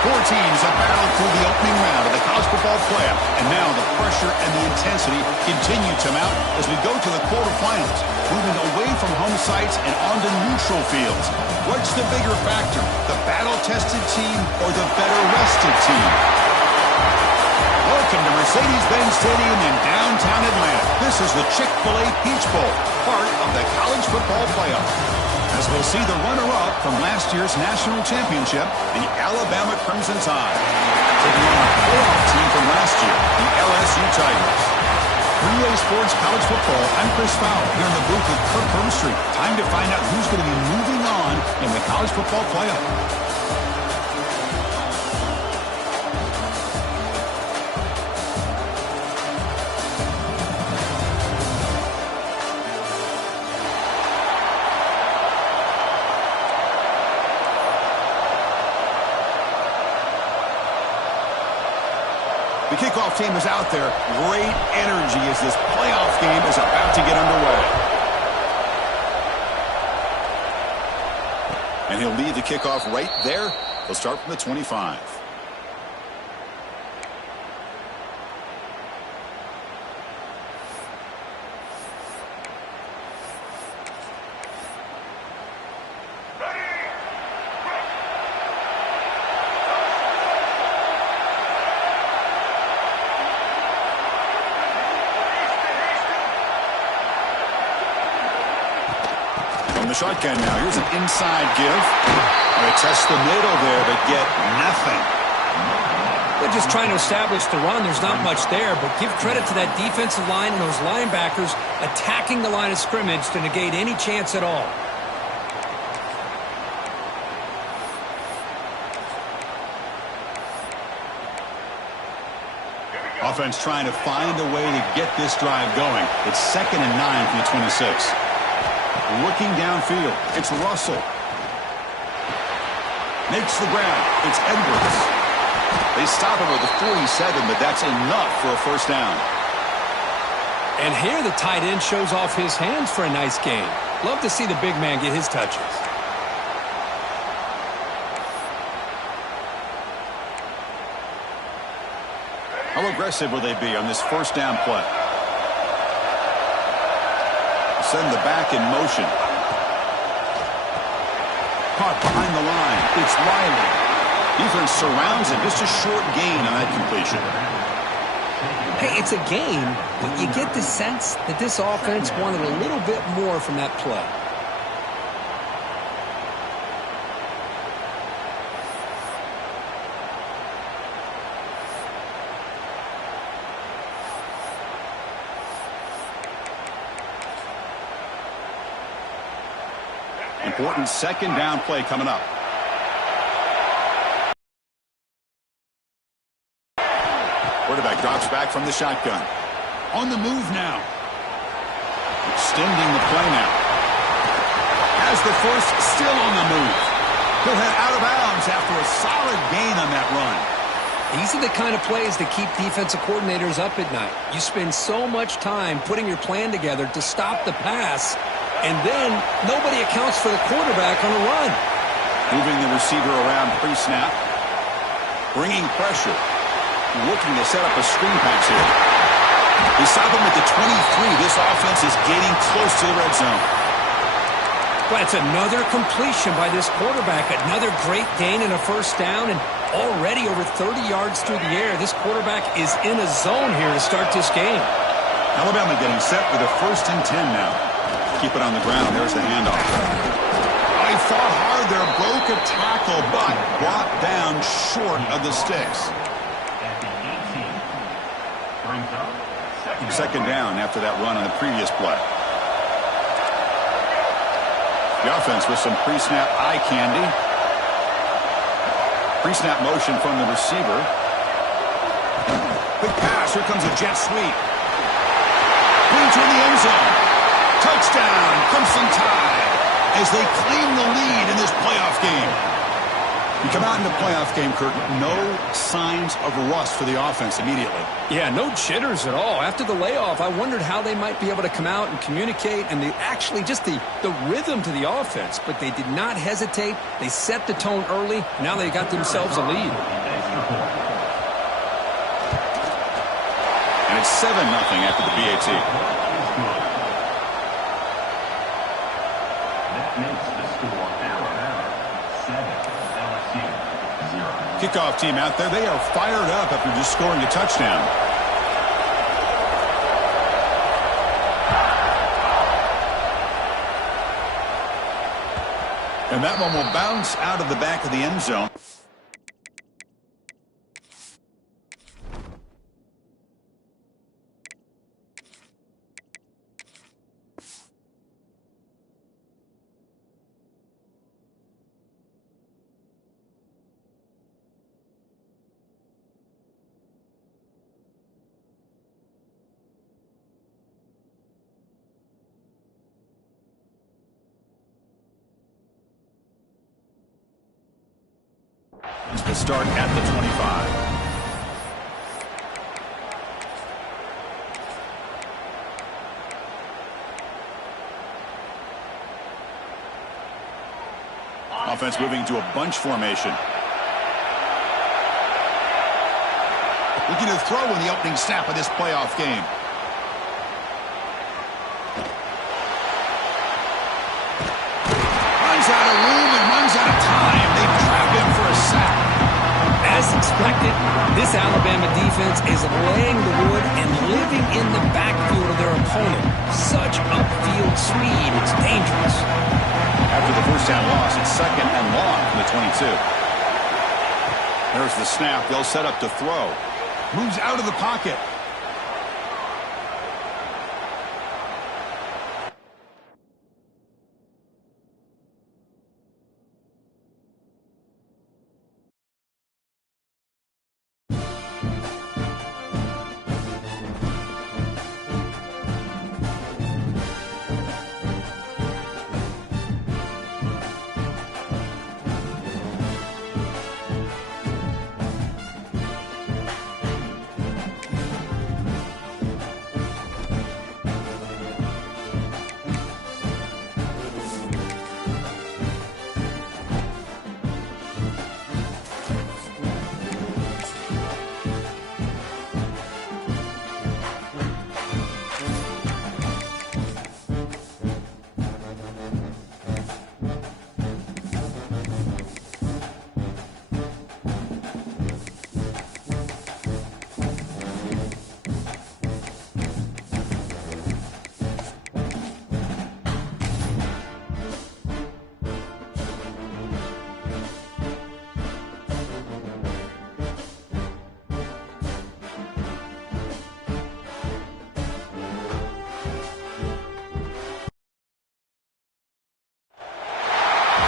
Four teams have battled through the opening round of the college football playoff, and now the pressure and the intensity continue to mount as we go to the quarterfinals, moving away from home sites and onto neutral fields. What's the bigger factor, the battle-tested team or the better-rested team? Welcome to Mercedes-Benz Stadium in downtown Atlanta. This is the Chick-fil-A Peach Bowl, part of the college football playoff. As we'll see the runner-up from last year's national championship, the Alabama Crimson Tide, taking on a playoff team from last year, the LSU Tigers. 3A Sports College Football, I'm Chris Fowler, here in the booth with Kirk Herbstreit. Time to find out who's going to be moving on in the college football playoff. The kickoff team is out there. Great energy as this playoff game is about to get underway. And he'll lead the kickoff right there. He'll start from the 25. The shotgun now. Here's an inside give. They test the middle there, but get nothing. They're just trying to establish the run. There's not much there, but give credit to that defensive line and those linebackers attacking the line of scrimmage to negate any chance at all. Offense trying to find a way to get this drive going. It's 2nd and 9 from the 26. Looking downfield, it's Russell. Makes the grab. It's Edwards. They stop him with the 47, but that's enough for a first down. And here the tight end shows off his hands for a nice gain. Love to see the big man get his touches. How aggressive will they be on this first down play? Send the back in motion. Caught behind the line. It's Riley. Defense surrounds him. Just a short gain on that completion. Hey, it's a gain, but you get the sense that this offense wanted a little bit more from that play. Important second down play coming up. Quarterback drops back from the shotgun. On the move now. Extending the play now. Has the first, still on the move. He'll head out of bounds after a solid gain on that run. These are the kind of plays that keep defensive coordinators up at night. You spend so much time putting your plan together to stop the pass, and then nobody accounts for the quarterback on a run. Moving the receiver around pre-snap. Bringing pressure. Looking to set up a screen pass here. They stop him at the 23. This offense is getting close to the red zone. Well, it's another completion by this quarterback. Another great gain and a first down, and already over 30 yards through the air. This quarterback is in a zone here to start this game. Alabama getting set with a 1st and 10 now. Keep it on the ground. There's the handoff. He fought hard there, broke a tackle, but brought down short of the sticks. 2nd down after that run on the previous play. The offense with some pre-snap eye candy. Pre-snap motion from the receiver. Quick pass. Here comes a jet sweep. Into the end zone. Touchdown, Crimson Tide, as they claim the lead in this playoff game. You come out in the playoff game, Kurt, no signs of rust for the offense immediately. Yeah, no jitters at all. After the layoff, I wondered how they might be able to come out and communicate and actually just the rhythm to the offense. But they did not hesitate. They set the tone early. Now they got themselves a lead. And it's 7-0 after the BAT. That makes the score Alabama 7, LSU 0. Kickoff team out there. They are fired up after just scoring a touchdown. And that one will bounce out of the back of the end zone. To start at the 25. Offense moving to a bunch formation. Looking to throw in the opening snap of this playoff game. Runs out of room and runs out of time. They trap him for a sack. As expected, this Alabama defense is laying the wood and living in the backfield of their opponent. Such upfield speed, it's dangerous. After the first down loss, it's 2nd and long from the 22. There's the snap. They'll set up to throw. Moves out of the pocket.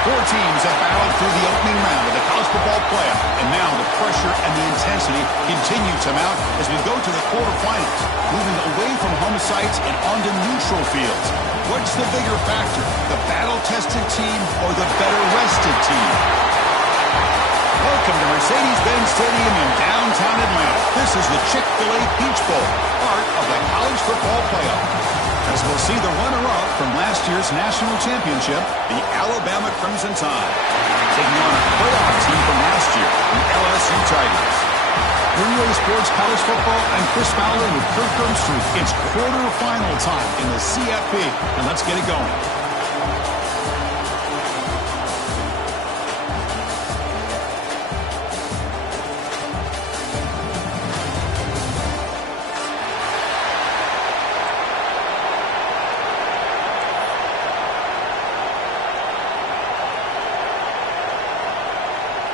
Four teams have battled through the opening round of the college football playoff, and now the pressure and the intensity continue to mount as we go to the quarterfinals, moving away from home sites and onto neutral fields. What's the bigger factor, the battle-tested team or the better-rested team? Welcome to Mercedes-Benz Stadium in downtown Atlanta. This is the Chick-fil-A Peach Bowl, part of the college football playoff. As we'll see the runner-up from last year's national championship, the Alabama Crimson Tide, taking on a playoff team from last year, the LSU Tigers. Greenway Sports College Football, I'm Chris Fowler with Kirk Herbstreit. It's quarterfinal time in the CFP, and let's get it going.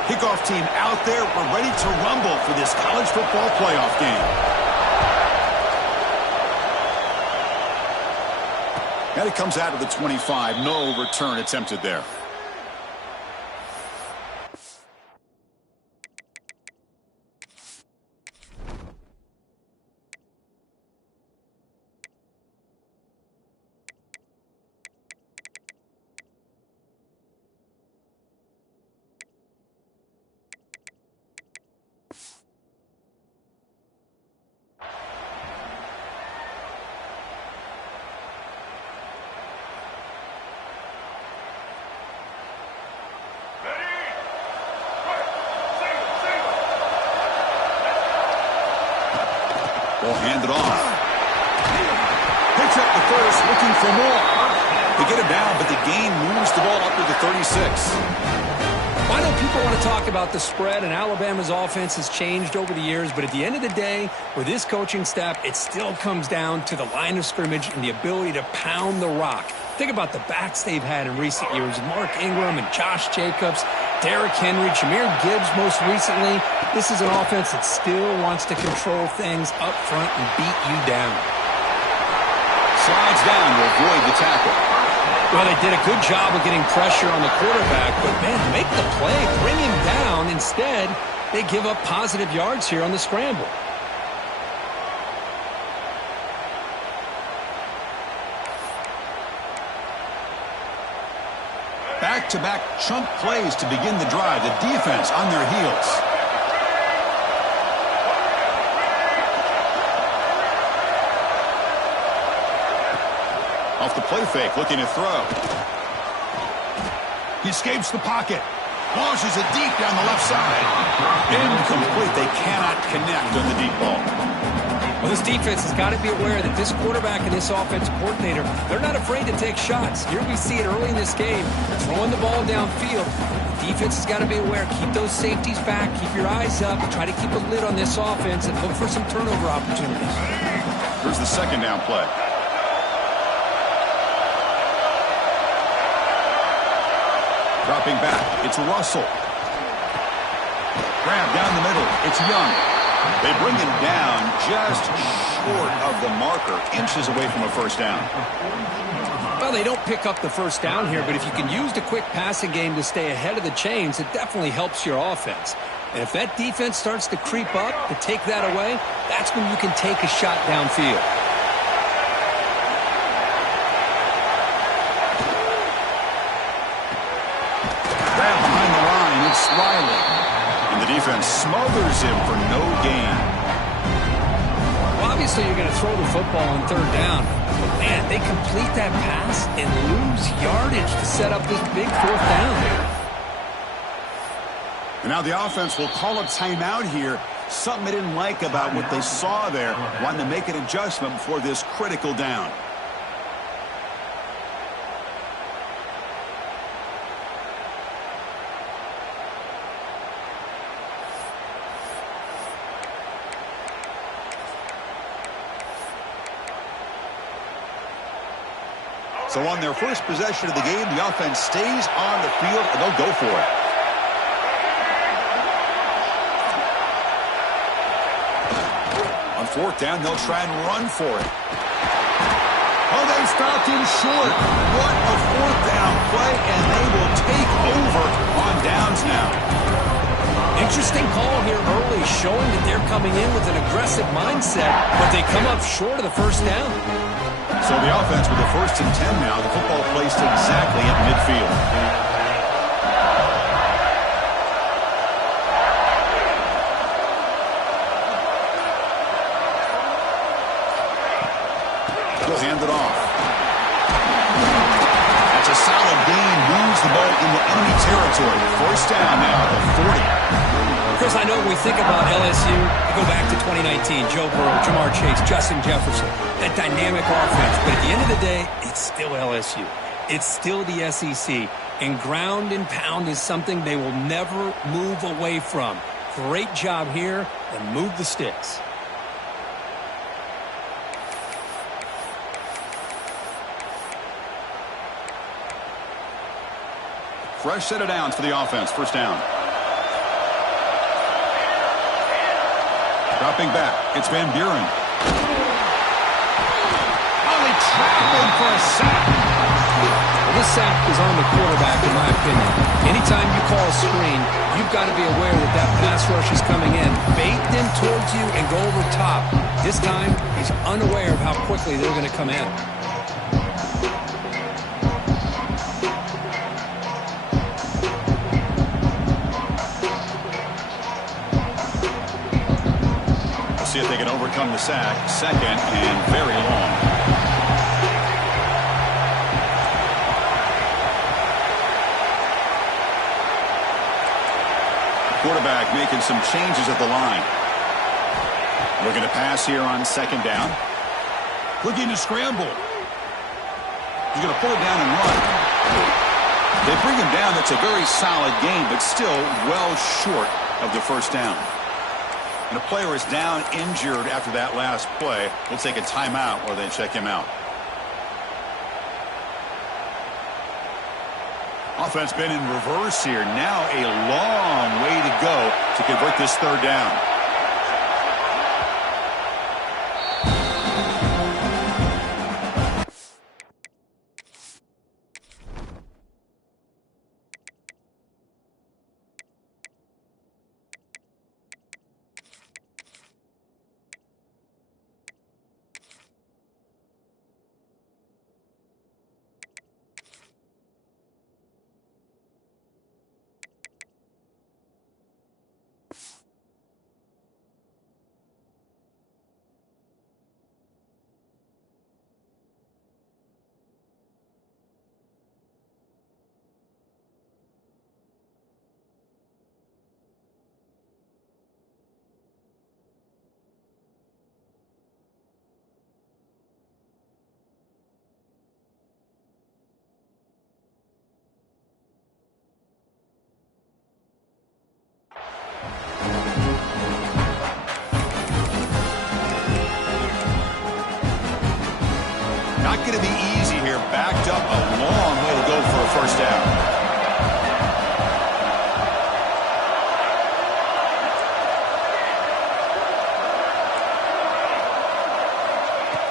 Kickoff team out there. We're ready to rumble for this college football playoff game. And it comes out of the 25. No return attempted there. Hand it off. Picks up the first, looking for more. They get it down, but the gain moves the ball up to the 36. I know people want to talk about the spread, and Alabama's offense has changed over the years, but at the end of the day, with this coaching staff, it still comes down to the line of scrimmage and the ability to pound the rock. Think about the backs they've had in recent years, Mark Ingram and Josh Jacobs, Derrick Henry, Jahmyr Gibbs most recently. This is an offense that still wants to control things up front and beat you down. Slides down to avoid the tackle. Well, they did a good job of getting pressure on the quarterback, but, man, make the play, bring him down. Instead, they give up positive yards here on the scramble. Back-to-back chunk plays to begin the drive. The defense on their heels. Off the play fake, looking to throw. He escapes the pocket. Launches it deep down the left side. Incomplete. They cannot connect on the deep ball. Well, this defense has got to be aware that this quarterback and this offensive coordinator, they're not afraid to take shots. Here we see it early in this game, throwing the ball downfield. The defense has got to be aware. Keep those safeties back. Keep your eyes up. Try to keep a lid on this offense and look for some turnover opportunities. Here's the second down play. Dropping back, it's Russell. Grab down the middle, it's Young. They bring him down just short of the marker, inches away from a first down. Well, they don't pick up the first down here, but if you can use the quick passing game to stay ahead of the chains, it definitely helps your offense. And if that defense starts to creep up, to take that away, that's when you can take a shot downfield. Riley. And the defense smothers him for no gain. Well, obviously you're going to throw the football on third down. But, man, they complete that pass and lose yardage to set up this big fourth down. And now the offense will call a timeout here. Something they didn't like about what they saw there. Wanting to make an adjustment before this critical down. So on their first possession of the game, the offense stays on the field, and they'll go for it. On fourth down, they'll try and run for it. Oh, they stopped him short. What a fourth down play, and they will take over on downs now. Interesting call here early, showing that they're coming in with an aggressive mindset, but they come up short of the first down. So the offense with the 1st and 10 now, the football placed exactly at midfield. He'll hand it off. That's a solid gain, moves the ball into enemy territory. First down now, the 40. Chris, I know when we think about LSU, we go back to 2019, Joe Burrow, Jamar Chase, Justin Jefferson, that dynamic offense. But at the end of the day, it's still LSU. It's still the SEC. And ground and pound is something they will never move away from. Great job here, and move the sticks. Fresh set of downs for the offense. First down. Dropping back, it's Van Buren. Oh, he trapped him for a sack. Well, this sack is on the quarterback, in my opinion. Anytime you call a screen, you've got to be aware that that pass rush is coming in. Bait them towards you and go over top. This time, he's unaware of how quickly they're going to come in. See if they can overcome the sack. Second and very long. Quarterback making some changes at the line. Looking to pass here on second down. Looking to scramble. He's going to pull it down and run. They bring him down. That's a very solid gain, but still well short of the first down. And a player is down injured after that last play. We'll take a timeout while they check him out. Offense been in reverse here. Now a long way to go to convert this third down. Not going to be easy here. Backed up a long way to go for a first down.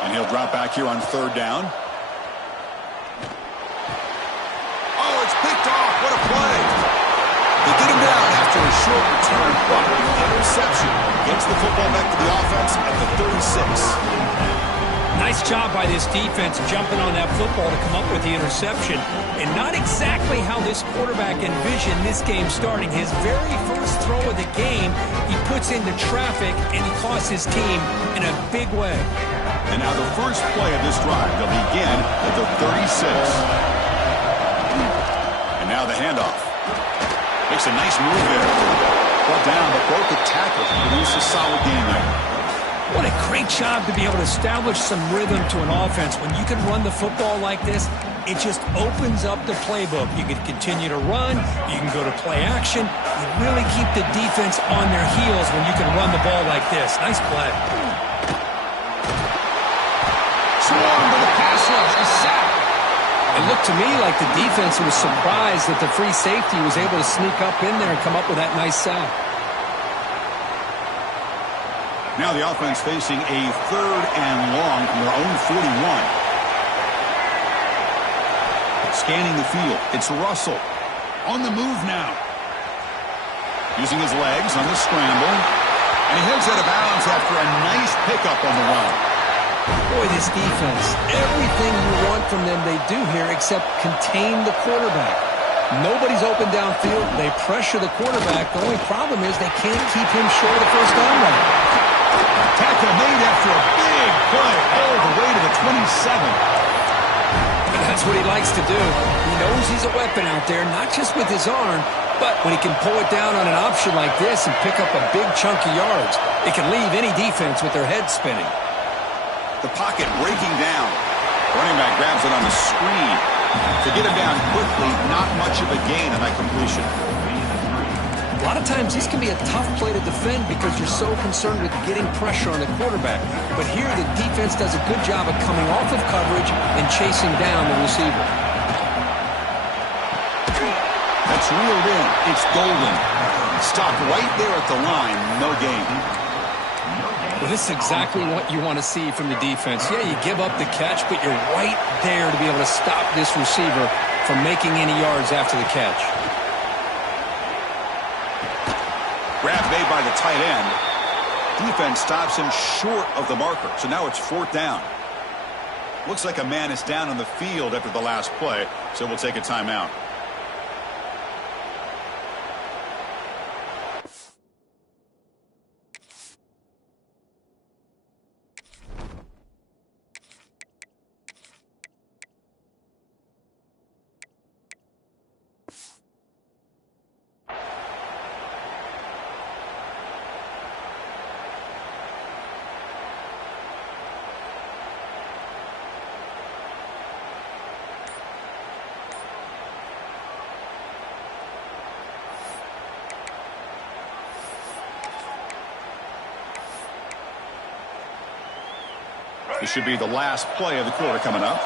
And he'll drop back here on third down. Oh, it's picked off. What a play. They get him down after a short return, but an interception gets the football back to the offense at the 36. Nice job by this defense jumping on that football to come up with the interception. And not exactly how this quarterback envisioned this game starting. His very first throw of the game, he puts into traffic, and he costs his team in a big way. And now the first play of this drive, they'll begin at the 36. And now the handoff. Makes a nice move there. Brought down, but broke the tackle. Produced a solid game there. What a great job to be able to establish some rhythm to an offense. When you can run the football like this, it just opens up the playbook. You can continue to run. You can go to play action. You really keep the defense on their heels when you can run the ball like this. Nice play. Swarm to the pass rush. A sack. It looked to me like the defense was surprised that the free safety was able to sneak up in there and come up with that nice sack. Now the offense facing a third and long from their own 41. Scanning the field. It's Russell. On the move now. Using his legs on the scramble. And he heads out of bounds after a nice pickup on the run. Boy, this defense, everything you want from them they do here except contain the quarterback. Nobody's open downfield. They pressure the quarterback. The only problem is they can't keep him short of the first down run. Tackle made after a big play all the way to the 27. That's what he likes to do. He knows he's a weapon out there, not just with his arm, but when he can pull it down on an option like this and pick up a big chunk of yards, it can leave any defense with their head spinning. The pocket breaking down. Running back grabs it on the screen. To get him down quickly, not much of a gain on that completion. A lot of times this can be a tough play to defend because you're so concerned with getting pressure on the quarterback. But here the defense does a good job of coming off of coverage and chasing down the receiver. That's reeled in. It's Golden. Stopped right there at the line. No gain. Well, this is exactly what you want to see from the defense. Yeah, you give up the catch, but you're right there to be able to stop this receiver from making any yards after the catch. Grab made by the tight end. Defense stops him short of the marker. So now it's fourth down. Looks like a man is down on the field after the last play. So we'll take a timeout. This should be the last play of the quarter coming up.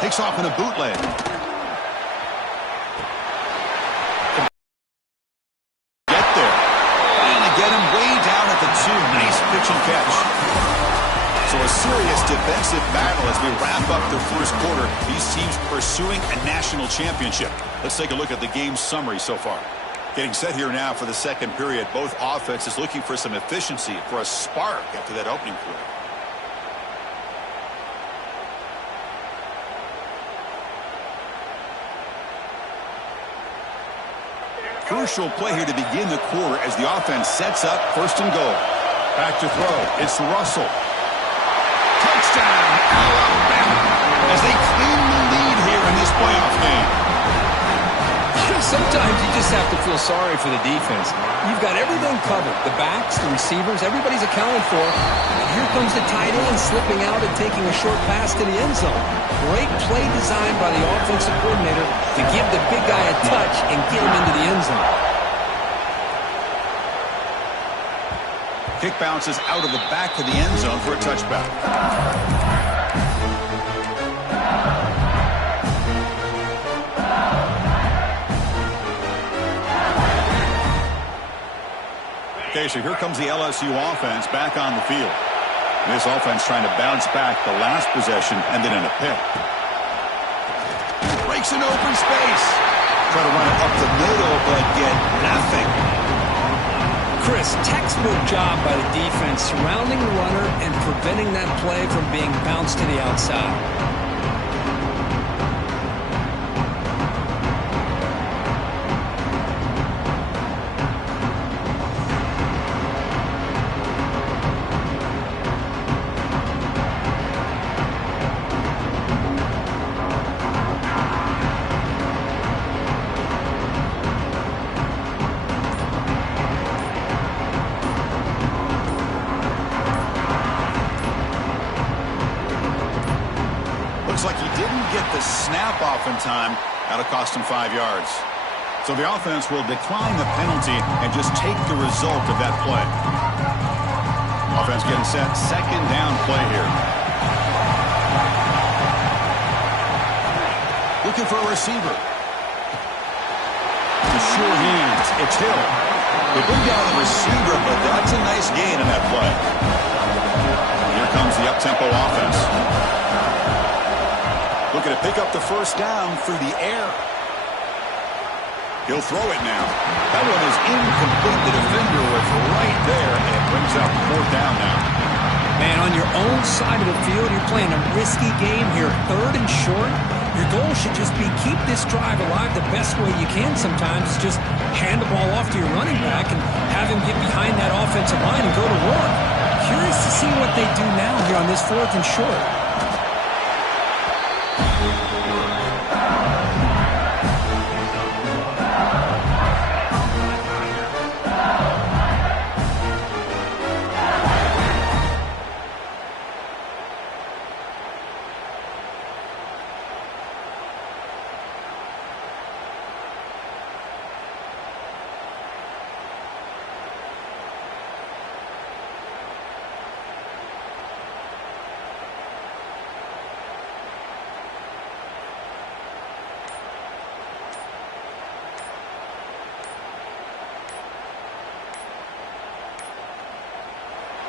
Takes off in a bootleg. Get there. Finally get him way down at the 2. Nice pitch and catch. So a serious defensive battle as we wrap up the first quarter. These teams pursuing a national championship. Let's take a look at the game summary so far. Getting set here now for the second period. Both offenses looking for some efficiency, for a spark after that opening quarter. Crucial play here to begin the quarter as the offense sets up 1st and goal. Back to throw. It's Russell. Touchdown, Alabama, as they claim the lead here in this playoff game. Sometimes you just have to feel sorry for the defense. You've got everything covered. The backs, the receivers, everybody's accounted for. And here comes the tight end slipping out and taking a short pass to the end zone. Great play design by the offensive coordinator to give the big guy a touch and get him into the end zone. Kick bounces out of the back of the end zone for a touchback. Okay, so here comes the LSU offense back on the field. This offense trying to bounce back the last possession and then in a pick. Breaks an open space. Try to run it up the middle, but get nothing. Chris, textbook job by the defense surrounding the runner and preventing that play from being bounced to the outside. Looks like he didn't get the snap off in time. That'll cost him 5 yards. So the offense will decline the penalty and just take the result of that play. Offense getting set. 2nd down play here. Looking for a receiver. The sure hands. It's Hill. They bring down the receiver, but that's a nice gain in that play. Here comes the up-tempo offense. Looking to pick up the 1st down through the air. He'll throw it now. That one is incomplete. The defender was right there, and it brings up 4th down now. Man, on your own side of the field, you're playing a risky game here. 3rd and short. Your goal should just be keep this drive alive the best way you can sometimes. Is just hand the ball off to your running back and have him get behind that offensive line and go to work. Curious to see what they do now here on this 4th and short.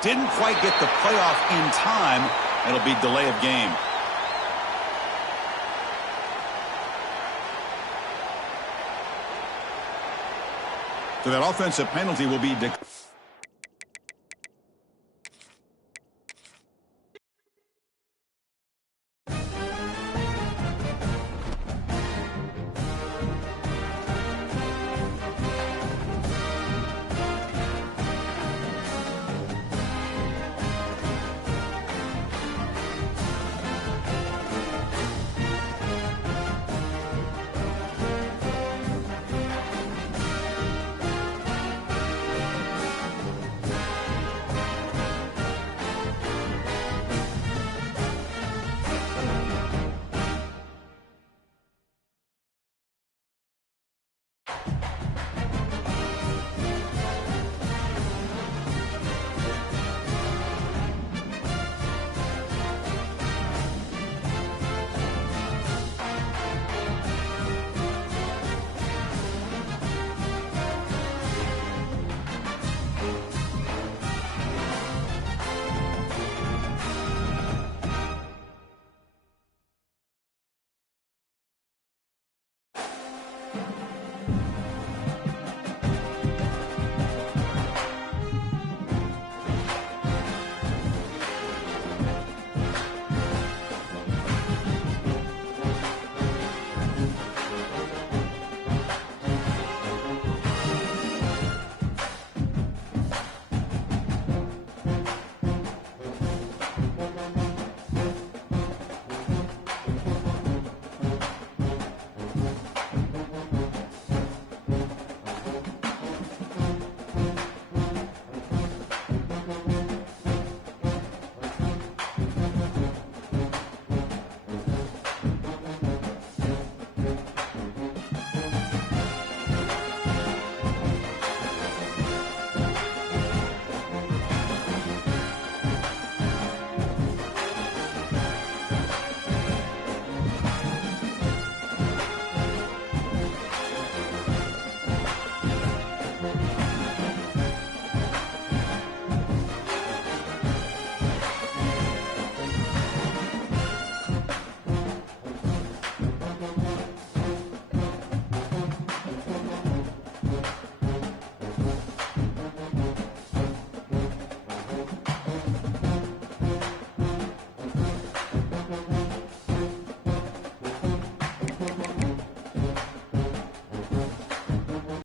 Didn't quite get the playoff in time. It'll be delay of game. So that offensive penalty will be